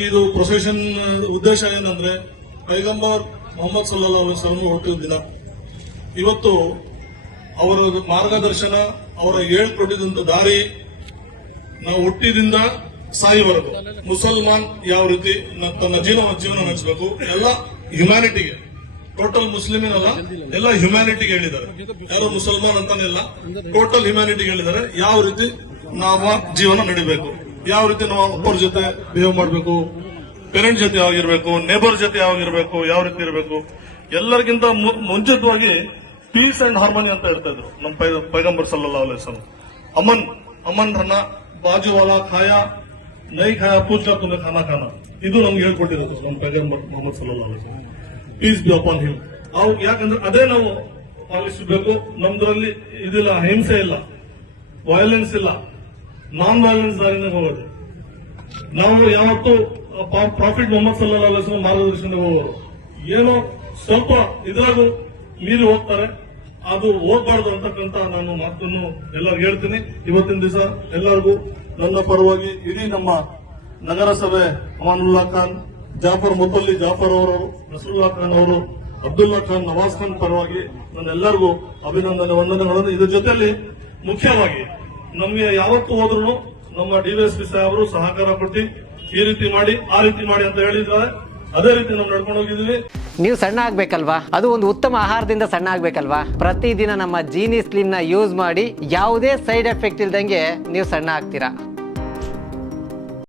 ಇದು ಪ್ರೊಸೆಷನ್ ಉದ್ದೇಶ ಏನಂದ್ರೆ ಪೈಗಂಬರ್ ಮೊಹಮ್ಮದ್ ಸಲ್ಲಲ್ಲಾಹು ಅಲೈಹಿ ವಸಲ್ಲಂ ಹುಟ್ಟಿದ ದಿನ. ಇವತ್ತು ಅವರ ಮಾರ್ಗದರ್ಶನ, ಅವರ ಹೇಳ್ಕೊಟ್ಟಿದಂತ ದಾರಿ, ನಾವು ಹುಟ್ಟಿದಿಂದ ಸಾಯಿವರೆಗೂ ಮುಸಲ್ಮಾನ್ ಯಾವ ರೀತಿ ತನ್ನ ಜೀವನ ನಡೆಸಬೇಕು, ಎಲ್ಲ ಹ್ಯುಮ್ಯಾನಿಟಿಗೆ, ಟೋಟಲ್ ಮುಸ್ಲಿಮಿನ್ ಅಲ್ಲ, ಎಲ್ಲ ಹ್ಯುಮ್ಯಾನಿಟಿಗೆ ಹೇಳಿದ್ದಾರೆ. ಯಾರು ಮುಸಲ್ಮಾನ್ ಅಂತಾನಿಲ್ಲ, ಟೋಟಲ್ ಹ್ಯುಮ್ಯಾನಿಟಿಗೆ ಹೇಳಿದ್ದಾರೆ. ಯಾವ ರೀತಿ ನಾವು ಜೀವನ ನಡಿಬೇಕು, ಯಾವ ರೀತಿ ನಾವು ಒಬ್ಬರ ಜೊತೆ ಬಿಹೇವ್ ಮಾಡಬೇಕು, ಪೇರೆಂಟ್ ಜೊತೆ ಯಾವಾಗಿರ್ಬೇಕು, ನೇಬರ್ ಜೊತೆ ಯಾವಾಗಿರ್ಬೇಕು, ಯಾವ ರೀತಿ ಇರಬೇಕು, ಎಲ್ಲರಿಗಿಂತ ಮುಂಚಿತವಾಗಿ ಪೀಸ್ ಅಂಡ್ ಹಾರ್ಮೋನಿ ಅಂತ ಹೇಳ್ತಾ ಇದ್ರು ನಮ್ಮ ಪೈಗಂಬರ್ ಸಲ್ಲಲ್ಲಾಹು ಅಲೈಹಿ ವಸಲ್ಲಂ. ಅಮನ್ ರನ್ನ ಬಾಜುವಾಲಾ ಖಾಯಾ ನೈ ಖಾಯಾ ಪೂಜ್ಕಾ ತುಮೆ ಖಾನಾ ಖಾನಾ, ಇದು ನಮ್ಗೆ ಹೇಳ್ಕೊಟ್ಟಿರೋದು ನಮ್ಮ ಪೈಗಂಬರ್ ಮೊಹಮ್ಮದ್ ಸಲ್ಲಲ್ಲಾಹು ಅಲೈಹಿ ವಸಲ್ಲಂ. Peace be upon him. ಯಾಕಂದ್ರೆ ಅದೇ ನಾವು ಪಾಲಿಸಬೇಕು. ನಮ್ದ್ರಲ್ಲಿ ಇದಿಲ್ಲ, ಹಿಂಸೆ ಇಲ್ಲ, ವೈಲೆನ್ಸ್ ಇಲ್ಲ, ನಾನ್ ವೈಲೆನ್ಸ್ ದಾರಿನ ಹೋಗೋದು. ನಾವು ಯಾವತ್ತೂ ಪ್ರಾಫಿಟ್ ಮೊಹಮ್ಮದ್ ಸಲ್ಲಲ್ಲಾಹು ಅಲೈಹಿ ವಸಲ್ಲಂ ಮಾರ್ಗದರ್ಶನ ಹೋಗೋರು. ಏನೋ ಸ್ವಲ್ಪ ಇದ್ರಾಗೂ ಮೀರಿ ಹೋಗ್ತಾರೆ, ಅದು ಹೋಗ್ಬಾರ್ದು ಅಂತಕ್ಕಂತ ನಾನು ಮಾತನ್ನು ಎಲ್ಲರಿಗೂ ಹೇಳ್ತೀನಿ. ಇವತ್ತಿನ ದಿವಸ ಎಲ್ಲರಿಗೂ ನನ್ನ ಪರವಾಗಿ, ಇಡೀ ನಮ್ಮ ನಗರಸಭೆ ಅಮಾನುಲ್ಲಾ ಖಾನ್, ಜಾಫರ್ ಮುತಲ್ಲಿ ಜಾಫರ್ ಅವರು, ನಸರುಲ್ಲಾ ಖಾನ್ ಅವರು, ಅಬ್ದುಲ್ಲಾ ಖಾನ್, ನವಾಜ್ ಖಾನ್ ಪರವಾಗಿ ನನ್ನೆಲ್ಲರಿಗೂ ಅಭಿನಂದನೆ, ವಂದನೆಗಳನ್ನು. ಇದ್ರ ಜೊತೆಯಲ್ಲಿ ಮುಖ್ಯವಾಗಿ ನಮಗೆ ಯಾವತ್ತು ಹೋದ್ರು ನಮ್ಮ ಡಿವೈಎಸ್ಪಿ ಸಾಹೇಬರು ಸಹಕಾರ ಕೊಟ್ಟು ಈ ರೀತಿ ಮಾಡಿ, ಆ ರೀತಿ ಮಾಡಿ ಅಂತ ಹೇಳಿದ್ದಾರೆ. ಅದೇ ರೀತಿ ನಾವು ನಡ್ಕೊಂಡು ಹೋಗಿದ್ದೀವಿ. ನೀವು ಸಣ್ಣ ಆಗ್ಬೇಕಲ್ವಾ, ಅದು ಒಂದು ಉತ್ತಮ ಆಹಾರದಿಂದ ಸಣ್ಣ ಆಗ್ಬೇಕಲ್ವಾ. ಪ್ರತಿದಿನ ನಮ್ಮ ಜೀನಿ ಸ್ಲಿಮ್ ನ ಯೂಸ್ ಮಾಡಿ ಯಾವುದೇ ಸೈಡ್ ಎಫೆಕ್ಟ್ ಇಲ್ದಂಗೆ ನೀವು ಸಣ್ಣ ಆಗ್ತೀರಾ.